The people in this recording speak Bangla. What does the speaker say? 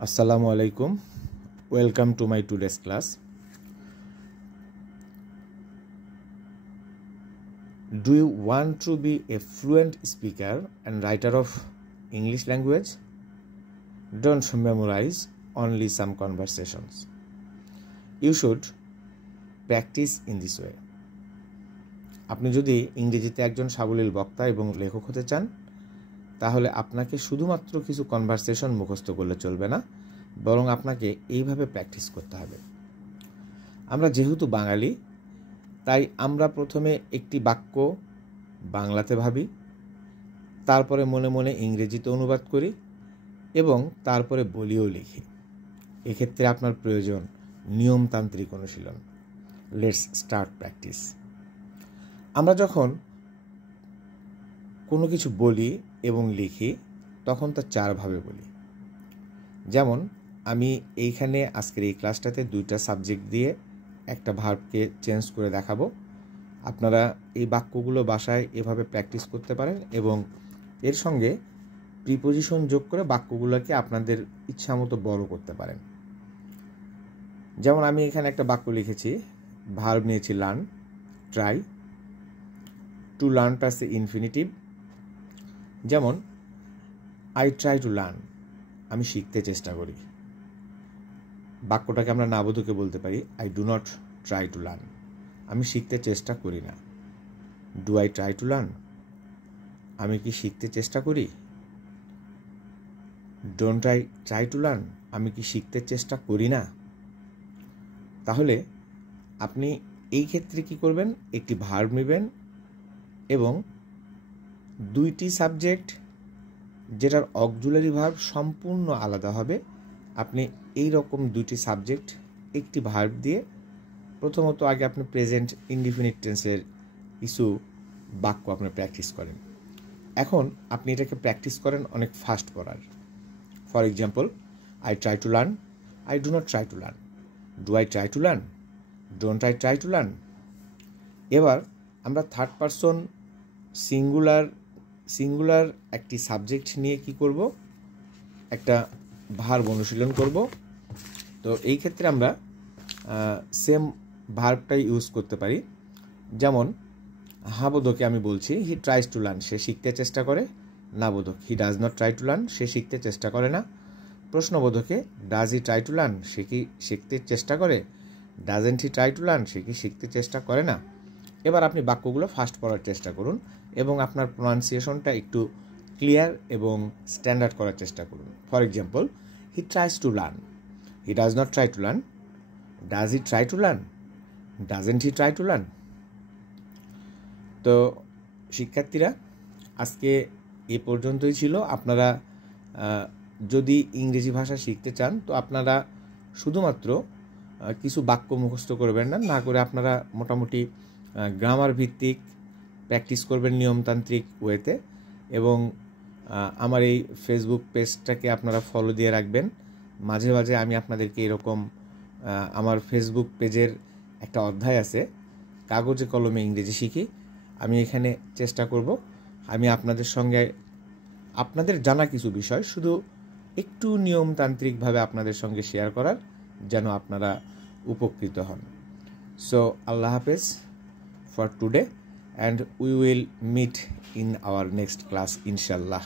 Assalamu alaikum. Welcome to my today's class. Do you want to be a fluent speaker and writer of English language? Don't memorize only some conversations. You should practice in this way. আপনি যদি ইংরেজিতে একজন সাবলীল বক্তা এবং লেখক হতে চান তাহলে আপনাকে শুধুমাত্র কিছু কনভারসেশন মুখস্থ করলে চলবে না, বরং আপনাকে এইভাবে প্র্যাকটিস করতে হবে। আমরা যেহেতু বাঙালি, তাই আমরা প্রথমে একটি বাক্য বাংলাতে ভাবি, তারপরে মনে মনে ইংরেজিতে অনুবাদ করি এবং তারপরে বলিও লিখি। এক্ষেত্রে আপনার প্রয়োজন নিয়মতান্ত্রিক অনুশীলন। Let's start practice. আমরা যখন কোনো কিছু বলি এবং লিখি তখন তা চারভাবে বলি। যেমন আমি এইখানে আজকের এই ক্লাসটাতে দুইটা সাবজেক্ট দিয়ে একটা ভার্বকে চেঞ্জ করে দেখাবো। আপনারা এই বাক্যগুলো বাসায় এভাবে প্র্যাকটিস করতে পারেন এবং এর সঙ্গে প্রিপোজিশন যোগ করে বাক্যগুলোকে আপনাদের ইচ্ছামতো বড় করতে পারেন। যেমন আমি এখানে একটা বাক্য লিখেছি, ভার্ব নিয়েছি লার্ন, ট্রাই। টু লার্নটা আছে ইনফিনিটিভ। যেমন আই ট্রাই টু লার্ন, আমি শিখতে চেষ্টা করি। বাক্যটাকে আমরা নাবোধকে বলতে পারি I do not try to learn, আমি শিখতে চেষ্টা করি না। Do I try to learn, আমি কি শিখতে চেষ্টা করি। Don't I try to learn, আমি কি শিখতে চেষ্টা করি না। তাহলে আপনি এই ক্ষেত্রে কি করবেন, একটি ভার্ব নেবেন এবং দুইটি সাবজেক্ট যেটার অক্সিলারি ভার্ব সম্পূর্ণ আলাদা হবে, আপনি এই রকম দুইটি সাবজেক্ট একটি ভার্ব দিয়ে প্রথমত আগে আপনি প্রেজেন্ট ইনডিফিনিট টেন্সের কিছু বাক্য আপনি প্র্যাকটিস করেন। এখন আপনি এটাকে প্র্যাকটিস করেন অনেক ফাস্ট করার। For example, I try to learn, I do not try to learn. Do I try to learn, don't I try to learn. এবার আমরা থার্ড পারসন সিঙ্গুলার একটি সাবজেক্ট নিয়ে কি করব, একটা ভার্ব অনুশীলন করব। তো এই ক্ষেত্রে আমরা সেম ভার্বটাই ইউজ করতে পারি। যেমন হাবোধকে আমি বলছি হি ট্রাইজ টু লার্ন, সে শিখতে চেষ্টা করে। নাবোধক he does not try to learn, সে শিখতে চেষ্টা করে না। প্রশ্নবোধকে does he try to learn, সে কি শিখতে চেষ্টা করে। Doesn't he try to learn, সে কি শিখতে চেষ্টা করে না। এবার আপনি বাক্যগুলো ফাস্ট পড়ার চেষ্টা করুন এবং আপনার প্রনাউন্সিয়েশনটা একটু ক্লিয়ার এবং স্ট্যান্ডার্ড করার চেষ্টা করুন। For example, he tries to learn, he does not try to learn. Does he try to learn, doesn't he try to learn. তো শিক্ষার্থীরা, আজকে এ পর্যন্তই ছিল। আপনারা যদি ইংরেজি ভাষা শিখতে চান তো আপনারা শুধুমাত্র কিছু বাক্য মুখস্থ করবেন না করে আপনারা মোটামুটি গ্রামার ভিত্তিক প্র্যাকটিস করবেন নিয়মতান্ত্রিক ওয়েতে। এবং আমার এই ফেসবুক পেজটাকে আপনারা ফলো দিয়ে রাখবেন। মাঝে মাঝে আমি আপনাদেরকে এরকম আমার ফেসবুক পেজের একটা অধ্যায় আছে কাগজে কলমে ইংরেজি শিখি, আমি এখানে চেষ্টা করব আমি আপনাদের সঙ্গে আপনাদের জানা কিছু বিষয় শুধু একটু নিয়মতান্ত্রিকভাবে আপনাদের সঙ্গে শেয়ার করার, যেন আপনারা উপকৃত হন। সো আল্লাহ হাফেজ for today, and we will meet in our next class inshallah.